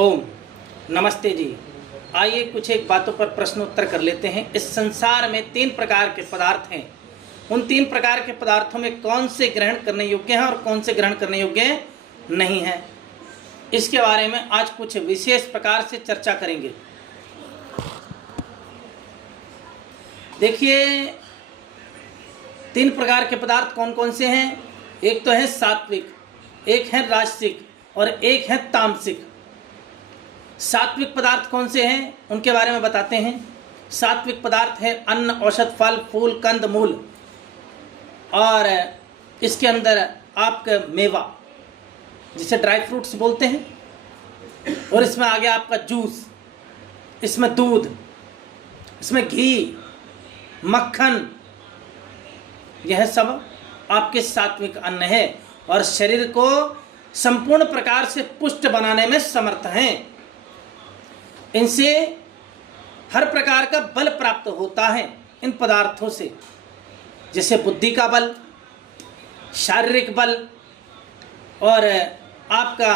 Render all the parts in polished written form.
ओम नमस्ते जी। आइए कुछ एक बातों पर प्रश्न उत्तर कर लेते हैं। इस संसार में 3 प्रकार के पदार्थ हैं। उन 3 प्रकार के पदार्थों में कौन से ग्रहण करने योग्य हैं और कौन से ग्रहण करने योग्य नहीं हैं, इसके बारे में आज कुछ विशेष प्रकार से चर्चा करेंगे। देखिए 3 प्रकार के पदार्थ कौन कौन से हैं। एक तो है सात्विक, एक है राजसिक और एक है तामसिक। सात्विक पदार्थ कौन से हैं उनके बारे में बताते हैं। सात्विक पदार्थ है अन्न, औषध, फल, फूल, कंद, मूल और इसके अंदर आपका मेवा जिसे ड्राई फ्रूट्स बोलते हैं, और इसमें आ गया आपका जूस, इसमें दूध, इसमें घी, मक्खन, यह सब आपके सात्विक अन्न है और शरीर को संपूर्ण प्रकार से पुष्ट बनाने में समर्थ हैं। इनसे हर प्रकार का बल प्राप्त होता है इन पदार्थों से, जैसे बुद्धि का बल, शारीरिक बल और आपका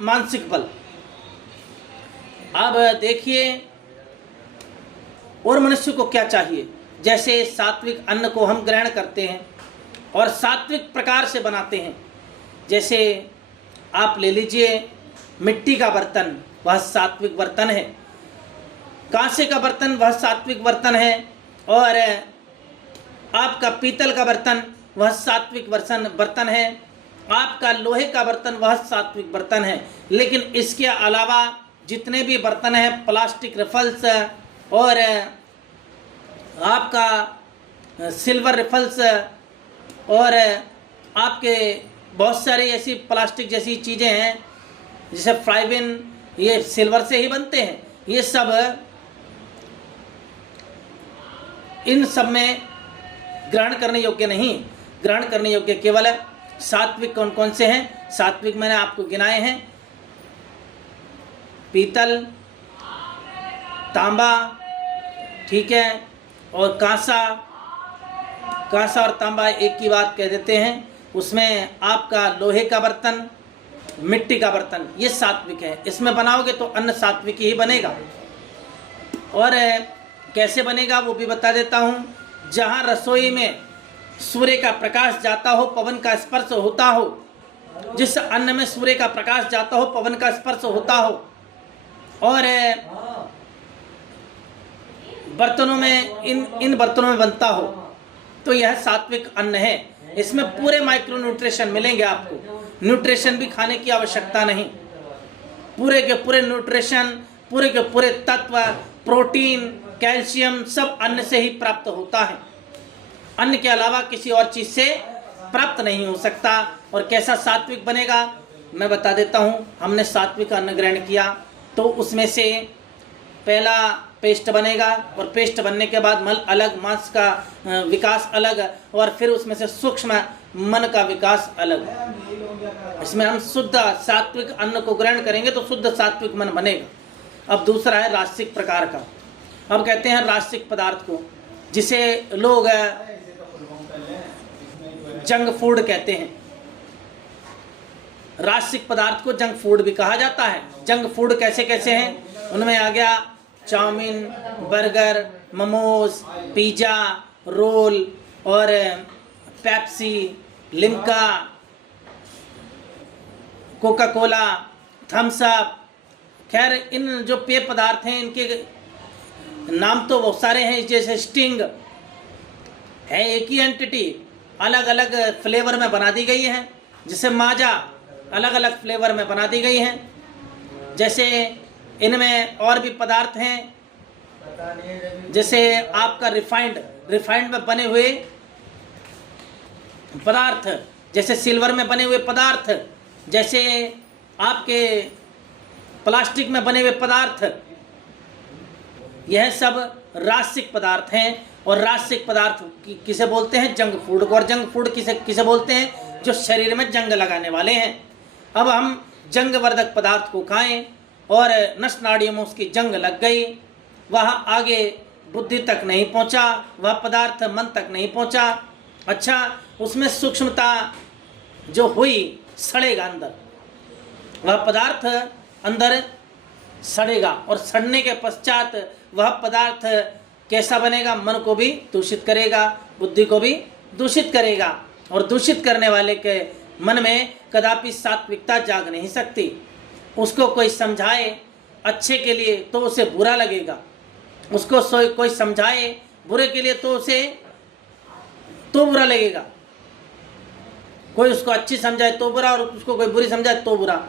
मानसिक बल। अब देखिए और मनुष्य को क्या चाहिए। जैसे सात्विक अन्न को हम ग्रहण करते हैं और सात्विक प्रकार से बनाते हैं। जैसे आप ले लीजिए मिट्टी का बर्तन, वह सात्विक बर्तन है। कांसे का बर्तन वह सात्विक बर्तन है, और आपका पीतल का बर्तन वह सात्विक बर्तन है। आपका लोहे का बर्तन वह सात्विक बर्तन है। लेकिन इसके अलावा जितने भी बर्तन हैं, प्लास्टिक रिफल्स और आपका सिल्वर रिफल्स और आपके बहुत सारी ऐसी प्लास्टिक जैसी चीज़ें हैं, जैसे फ्राइबिन, ये सिल्वर से ही बनते हैं। ये सब इन सब में ग्रहण करने योग्य नहीं। ग्रहण करने योग्य केवल सात्विक कौन कौन से हैं। सात्विक मैंने आपको गिनाए हैं। पीतल, तांबा, ठीक है, और कांसा और तांबा एक ही बात कह देते हैं। उसमें आपका लोहे का बर्तन, मिट्टी का बर्तन, ये सात्विक है। इसमें बनाओगे तो अन्न सात्विक ही बनेगा। और कैसे बनेगा वो भी बता देता हूँ। जहाँ रसोई में सूर्य का प्रकाश जाता हो, पवन का स्पर्श होता हो, जिस अन्न में सूर्य का प्रकाश जाता हो, पवन का स्पर्श होता हो, और बर्तनों में इन बर्तनों में बनता हो, तो यह सात्विक अन्न है। इसमें पूरे माइक्रो न्यूट्रिशन मिलेंगे आपको। न्यूट्रिशन भी खाने की आवश्यकता नहीं। पूरे के पूरे न्यूट्रिशन, पूरे के पूरे तत्व, प्रोटीन, कैल्शियम सब अन्न से ही प्राप्त होता है। अन्न के अलावा किसी और चीज़ से प्राप्त नहीं हो सकता। और कैसा सात्विक बनेगा मैं बता देता हूँ। हमने सात्विक अन्न ग्रहण किया तो उसमें से पहला पेस्ट बनेगा, और पेस्ट बनने के बाद मल अलग, मांस का विकास अलग, और फिर उसमें से सूक्ष्म मन का विकास अलग। इसमें हम शुद्ध सात्विक अन्न को ग्रहण करेंगे तो शुद्ध सात्विक मन बनेगा। अब दूसरा है राजसिक प्रकार का। अब कहते हैं राजसिक पदार्थ को, जिसे लोग जंक फूड कहते हैं। राजसिक पदार्थ को जंक फूड भी कहा जाता है। जंक फूड कैसे कैसे हैं, उनमें आ गया chow mein, burger, momos, pizza, roll और Pepsi, Limca, Coca Cola, Thums Up. खैर इन जो पेय पदार्थ हैं इनके नाम तो बहुत सारे हैं। जैसे स्टिंग है, एक ही एंटिटी अलग अलग फ्लेवर में बना दी गई है। जैसे माजा अलग अलग फ्लेवर में बना दी गई हैं। जैसे इनमें और भी पदार्थ हैं, जैसे आपका रिफाइंड में बने हुए पदार्थ, जैसे सिल्वर में बने हुए पदार्थ, जैसे आपके प्लास्टिक में बने हुए पदार्थ, यह सब राजसिक पदार्थ हैं। और राजसिक पदार्थ किसे बोलते हैं, जंक फूड को। और जंक फूड किसे बोलते हैं, जो शरीर में जंग लगाने वाले हैं। अब हम जंग वर्धक पदार्थ को खाएं और नस नाड़ियों में उसकी जंग लग गई, वह आगे बुद्धि तक नहीं पहुंचा, वह पदार्थ मन तक नहीं पहुंचा। अच्छा, उसमें सूक्ष्मता जो हुई सड़ेगा अंदर, वह पदार्थ अंदर सड़ेगा और सड़ने के पश्चात वह पदार्थ कैसा बनेगा? मन को भी दूषित करेगा, बुद्धि को भी दूषित करेगा और दूषित करने वाले के मन में कदापि सात्विकता जाग नहीं सकती। उसको कोई समझाए अच्छे के लिए तो उसे बुरा लगेगा, उसको कोई समझाए बुरे के लिए तो उसे तो बुरा लगेगा। कोई उसको अच्छी समझाए तो बुरा और उसको कोई बुरी समझाए तो बुरा,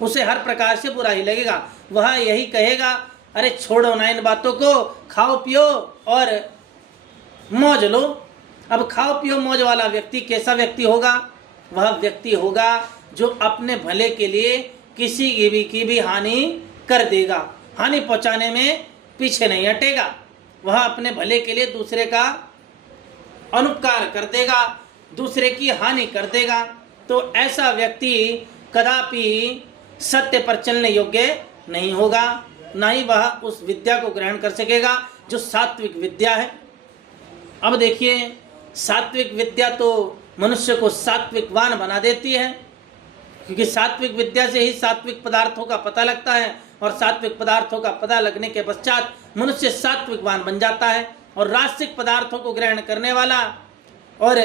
उसे हर प्रकार से बुरा ही लगेगा। वह यही कहेगा, अरे छोड़ो ना इन बातों को, खाओ पियो और मौज लो। अब खाओ पियो मौज वाला व्यक्ति कैसा व्यक्ति होगा? वह व्यक्ति होगा जो अपने भले के लिए किसी की भी हानि कर देगा, हानि पहुंचाने में पीछे नहीं हटेगा। वह अपने भले के लिए दूसरे का अनुपकार कर देगा, दूसरे की हानि कर देगा। तो ऐसा व्यक्ति कदापि सत्य पर चलने योग्य नहीं होगा, ना ही वह उस विद्या को ग्रहण कर सकेगा जो सात्विक विद्या है। अब देखिए, सात्विक विद्या तो मनुष्य को सात्विकवान बना देती है, क्योंकि सात्विक विद्या से ही सात्विक पदार्थों का पता लगता है और सात्विक पदार्थों का पता लगने के पश्चात मनुष्य सात्विकवान बन जाता है। और राजसिक पदार्थों को ग्रहण करने वाला और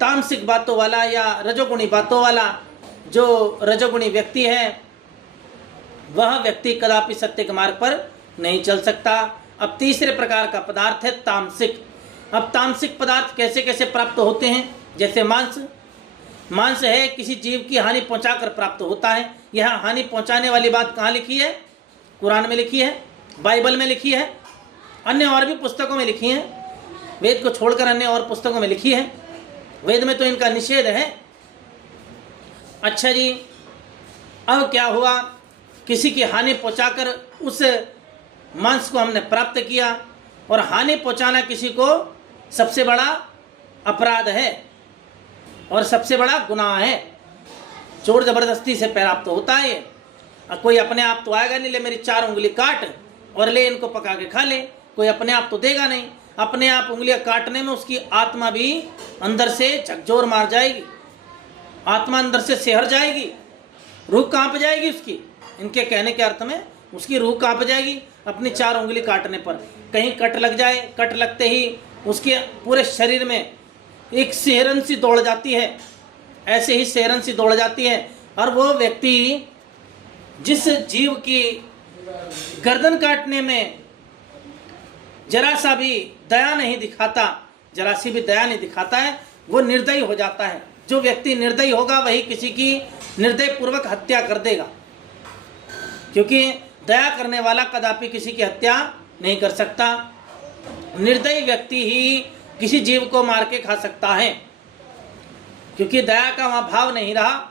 तामसिक बातों वाला या रजोगुणी बातों वाला जो रजोगुणी व्यक्ति है, वह व्यक्ति कदापि सत्य के मार्ग पर नहीं चल सकता। अब तीसरे प्रकार का पदार्थ है तामसिक। अब तामसिक पदार्थ कैसे कैसे प्राप्त होते हैं? जैसे मांस है, किसी जीव की हानि पहुंचाकर प्राप्त होता है। यह हानि पहुंचाने वाली बात कहाँ लिखी है? कुरान में लिखी है, बाइबल में लिखी है, अन्य और भी पुस्तकों में लिखी है, वेद को छोड़कर अन्य और पुस्तकों में लिखी है। वेद में तो इनका निषेध है। अच्छा जी, अब क्या हुआ? किसी की हानि पहुंचाकर उस मांस को हमने प्राप्त किया, और हानि पहुंचाना किसी को सबसे बड़ा अपराध है और सबसे बड़ा गुनाह है। जोर जबरदस्ती से प्राप्त होता है। कोई अपने आप तो आएगा नहीं, ले मेरी 4 उंगली काट और ले इनको पका के खा ले, कोई अपने आप तो देगा नहीं। अपने आप उंगलियां काटने में उसकी आत्मा भी अंदर से झकझोर मार जाएगी, आत्मा अंदर से सिहर जाएगी, रूह कांप जाएगी उसकी। इनके कहने के अर्थ में उसकी रूह कांप जाएगी अपनी 4 उंगली काटने पर। कहीं कट लग जाए, कट लगते ही उसके पूरे शरीर में एक सिहरन सी दौड़ जाती है, ऐसे ही सिहरन सी दौड़ जाती है। और वो व्यक्ति जिस जीव की गर्दन काटने में जरा सा भी दया नहीं दिखाता, जरा सी भी दया नहीं दिखाता है, वो निर्दयी हो जाता है। जो व्यक्ति निर्दयी होगा वही किसी की निर्दय पूर्वक हत्या कर देगा, क्योंकि दया करने वाला कदापि किसी की हत्या नहीं कर सकता। निर्दयी व्यक्ति ही किसी जीव को मार के खा सकता है, क्योंकि दया का वहाँ भाव नहीं रहा।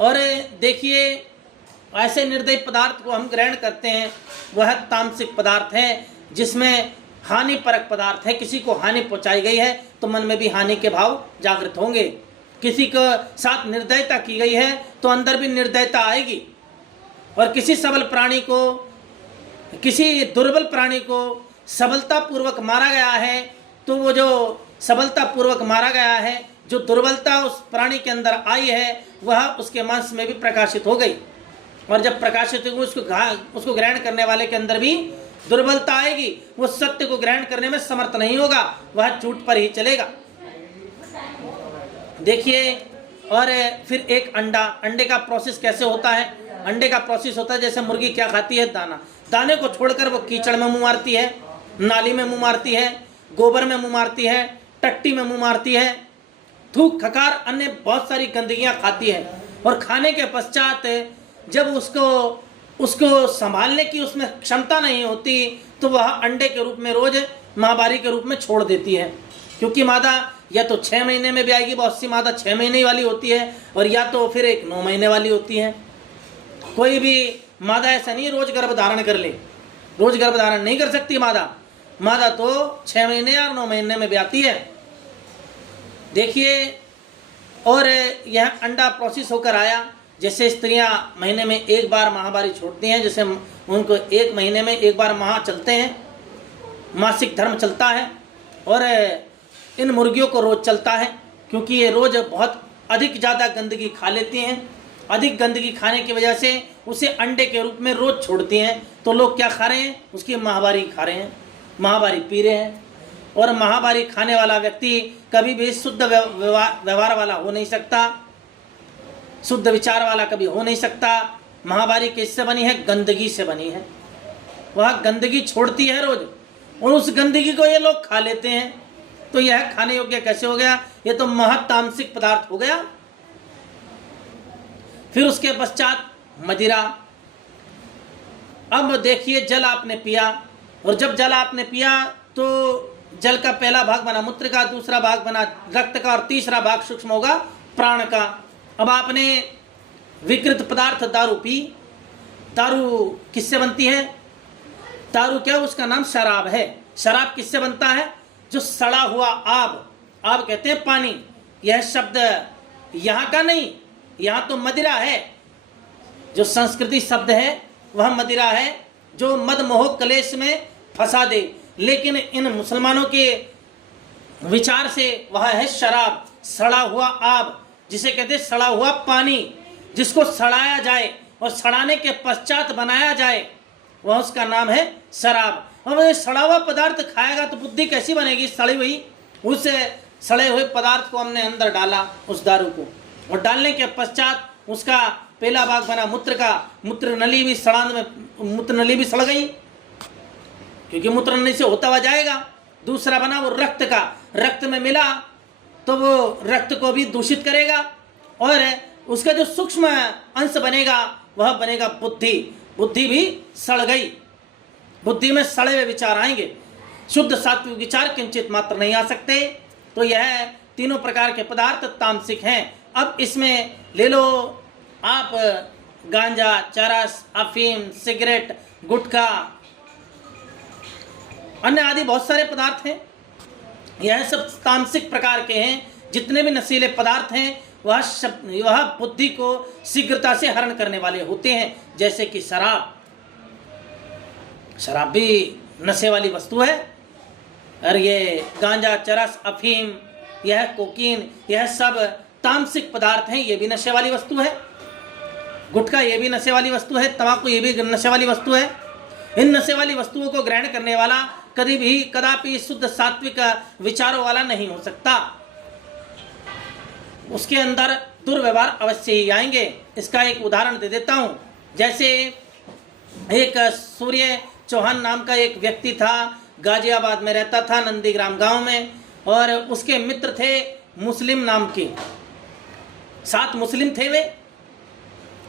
और देखिए, ऐसे निर्दयी पदार्थ को हम ग्रहण करते हैं, वह तामसिक पदार्थ है, जिसमें हानिपरक पदार्थ है। किसी को हानि पहुंचाई गई है तो मन में भी हानि के भाव जागृत होंगे। किसी के साथ निर्दयता की गई है तो अंदर भी निर्दयता आएगी। और किसी सबल प्राणी को, किसी दुर्बल प्राणी को सबलता पूर्वक मारा गया है, तो वो जो सबलता पूर्वक मारा गया है, जो दुर्बलता उस प्राणी के अंदर आई है, वह उसके मांस में भी प्रकाशित हो गई। और जब प्रकाशित होगी उसको ग्रहण करने वाले के अंदर भी दुर्बलता आएगी। वो सत्य को ग्रहण करने में समर्थ नहीं होगा, वह झूठ पर ही चलेगा। देखिए, और फिर एक अंडे का प्रोसेस कैसे होता है? अंडे का प्रोसेस होता है, जैसे मुर्गी क्या खाती है? दाना। दाने को छोड़कर वो कीचड़ में मुंह मारती है, नाली में मुंह मारती है, गोबर में मुंह मारती है, टट्टी में मुंह मारती है, थूक खकार अन्य बहुत सारी गंदगियां खाती है। और खाने के पश्चात जब उसको संभालने की उसमें क्षमता नहीं होती, तो वह अंडे के रूप में रोज महामारी के रूप में छोड़ देती है। क्योंकि मादा या तो 6 महीने में भी आएगी, बहुत सी मादा 6 महीने वाली होती है, और या तो फिर एक 9 महीने वाली होती है। कोई भी मादा ऐसा नहीं रोज गर्भ धारण कर ले, रोज गर्भ धारण नहीं कर सकती मादा तो 6 महीने या 9 महीने में भी आती है। देखिए, और यह अंडा प्रोसेस होकर आया। जैसे स्त्रियां महीने में एक बार माहवारी छोड़ती हैं, जैसे उनको 1 महीने में एक बार माह चलते हैं, मासिक धर्म चलता है, और इन मुर्गियों को रोज चलता है, क्योंकि ये रोज बहुत अधिक ज़्यादा गंदगी खा लेती हैं। अधिक गंदगी खाने की वजह से उसे अंडे के रूप में रोज छोड़ती हैं, तो लोग क्या खा रहे हैं? उसकी महावारी खा रहे हैं, महावारी पी रहे हैं। और महावारी खाने वाला व्यक्ति कभी भी शुद्ध व्यवहार वाला हो नहीं सकता, शुद्ध विचार वाला कभी हो नहीं सकता। महावारी किससे बनी है? गंदगी से बनी है। वह गंदगी छोड़ती है रोज, और उस गंदगी को ये लोग खा लेते हैं। तो यह खाने योग्य कैसे हो गया? ये तो महत्तामसिक पदार्थ हो गया। फिर उसके पश्चात मदिरा। अब देखिए, जल आपने पिया, और जब जल आपने पिया तो जल का पहला भाग बना मूत्र का, दूसरा भाग बना रक्त का, और तीसरा भाग सूक्ष्म होगा प्राण का। अब आपने विकृत पदार्थ दारू पी। दारू किससे बनती है? दारू क्या? उसका नाम शराब है। शराब किससे बनता है? जो सड़ा हुआ आब, आब कहते हैं पानी। यह शब्द यहाँ का नहीं, यहाँ तो मदिरा है। जो संस्कृति शब्द है वह मदिरा है, जो मद मोह कलेश में फंसा दे। लेकिन इन मुसलमानों के विचार से वह है शराब, सड़ा हुआ आब, जिसे कहते हैं सड़ा हुआ पानी, जिसको सड़ाया जाए और सड़ाने के पश्चात बनाया जाए, वह उसका नाम है शराब। अब ये सड़ा हुआ पदार्थ खाएगा तो बुद्धि कैसी बनेगी? सड़ी हुई। उस सड़े हुए पदार्थ को हमने अंदर डाला, उस दारू को, और डालने के पश्चात उसका पहला भाग बना मूत्र का। मूत्र नली भी मूत्र नली भी सड़ गई, क्योंकि मूत्र नली से होता हुआ जाएगा। दूसरा बना वो रक्त का, रक्त में मिला तो वो रक्त को भी दूषित करेगा, और उसका जो सूक्ष्म अंश बनेगा वह बनेगा बुद्धि। बुद्धि भी सड़ गई, बुद्धि में सड़े हुए विचार आएंगे। शुद्ध सात्विक विचार किंचित मात्र नहीं आ सकते। तो यह तीनों प्रकार के पदार्थ तामसिक हैं। अब इसमें ले लो आप गांजा, चरस, अफीम, सिगरेट, गुटखा, अन्य आदि बहुत सारे पदार्थ हैं। यह सब तामसिक प्रकार के हैं। जितने भी नशीले पदार्थ हैं वह बुद्धि को शीघ्रता से हरण करने वाले होते हैं। जैसे कि शराब, शराब भी नशे वाली वस्तु है। और ये गांजा, चरस, अफीम, यह कोकीन, यह सब तामसिक पदार्थ हैं, ये भी नशे वाली वस्तु है। गुटखा ये भी नशे वाली वस्तु है। तंबाकू ये भी नशे वाली वस्तु है। इन नशे वाली वस्तुओं को ग्रहण करने वाला कदापि शुद्ध सात्विक विचारों वाला नहीं हो सकता। उसके अंदर दुर्व्यवहार अवश्य ही आएंगे। इसका एक उदाहरण दे देता हूँ। जैसे एक सूर्य चौहान नाम का एक व्यक्ति था, गाजियाबाद में रहता था, नंदीग्राम गांव में, और उसके मित्र थे मुस्लिम नाम के। 7 मुस्लिम थे वे,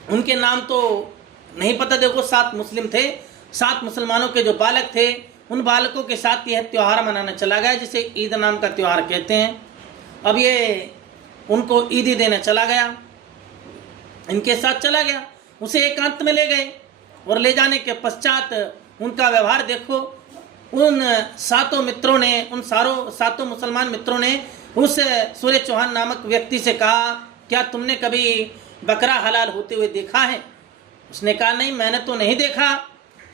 उनके नाम तो नहीं पता। देखो 7 मुस्लिम थे। 7 मुसलमानों के जो बालक थे, उन बालकों के साथ यह त्यौहार मनाना चला गया, जिसे ईद नाम का त्यौहार कहते हैं। अब ये उनको ईदी देने चला गया, इनके साथ चला गया। उसे एकांत में ले गए, और ले जाने के पश्चात उनका व्यवहार देखो। उन 7 मित्रों ने, उन 7 मुसलमान मित्रों ने उस सूर्य चौहान नामक व्यक्ति से कहा, क्या तुमने कभी बकरा हलाल होते हुए देखा है? उसने कहा, नहीं, मैंने तो नहीं देखा।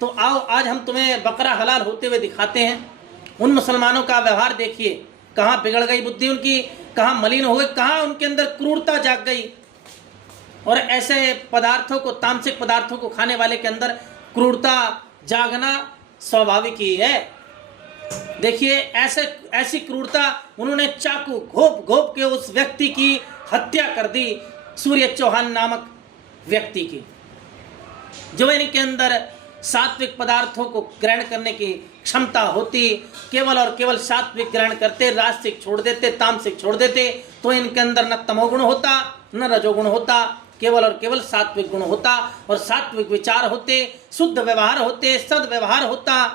तो आओ आज हम तुम्हें बकरा हलाल होते हुए दिखाते हैं। उन मुसलमानों का व्यवहार देखिए, कहाँ बिगड़ गई बुद्धि उनकी, कहाँ मलिन हो गई, कहाँ उनके अंदर क्रूरता जाग गई। और ऐसे पदार्थों को, तामसिक पदार्थों को खाने वाले के अंदर क्रूरता जागना स्वाभाविक ही है। देखिए ऐसी क्रूरता, उन्होंने चाकू घोप घोप के उस व्यक्ति की हत्या कर दी, सूर्य चौहान नामक व्यक्ति की। जो इनके अंदर सात्विक पदार्थों को ग्रहण करने की क्षमता होती, केवल और केवल सात्विक ग्रहण करते, राजसिक छोड़ देते, तामसिक छोड़ देते, तो इनके अंदर न तमोगुण होता न रजोगुण होता, केवल और केवल सात्विक गुण होता। और सात्विक विचार होते, शुद्ध व्यवहार होते, सद्व्यवहार होता,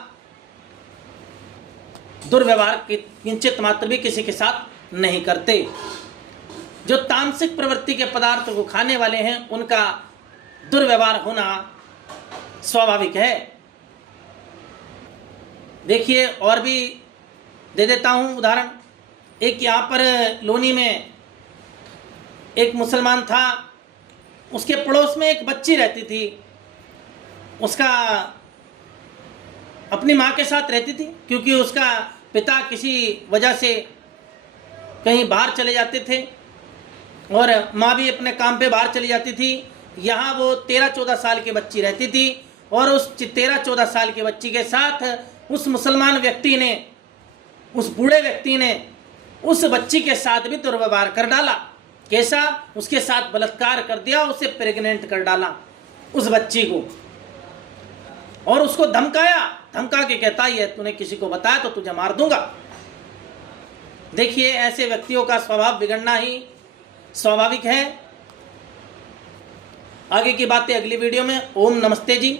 दुर्व्यवहार किंचित मात्र भी किसी के साथ नहीं करते। जो तामसिक प्रवृत्ति के पदार्थ को खाने वाले हैं, उनका दुर्व्यवहार होना स्वाभाविक है। देखिए और भी दे देता हूं उदाहरण। एक यहाँ पर लोनी में एक मुसलमान था, उसके पड़ोस में एक बच्ची रहती थी। उसका अपनी माँ के साथ रहती थी, क्योंकि उसका पिता किसी वजह से कहीं बाहर चले जाते थे, और माँ भी अपने काम पे बाहर चली जाती थी। यहाँ वो 13-14 साल की बच्ची रहती थी और उस 13-14 साल की बच्ची के साथ उस मुसलमान व्यक्ति ने, उस बूढ़े व्यक्ति ने उस बच्ची के साथ भी दुर्व्यवहार कर डाला। कैसा? उसके साथ बलात्कार कर दिया, उसे प्रेग्नेंट कर डाला उस बच्ची को, और उसको धमकाया। धमका के कहता है तूने किसी को बताया तो तुझे मार दूंगा। देखिए, ऐसे व्यक्तियों का स्वभाव बिगड़ना ही स्वाभाविक है। आगे की बातें अगली वीडियो में। ओम नमस्ते जी।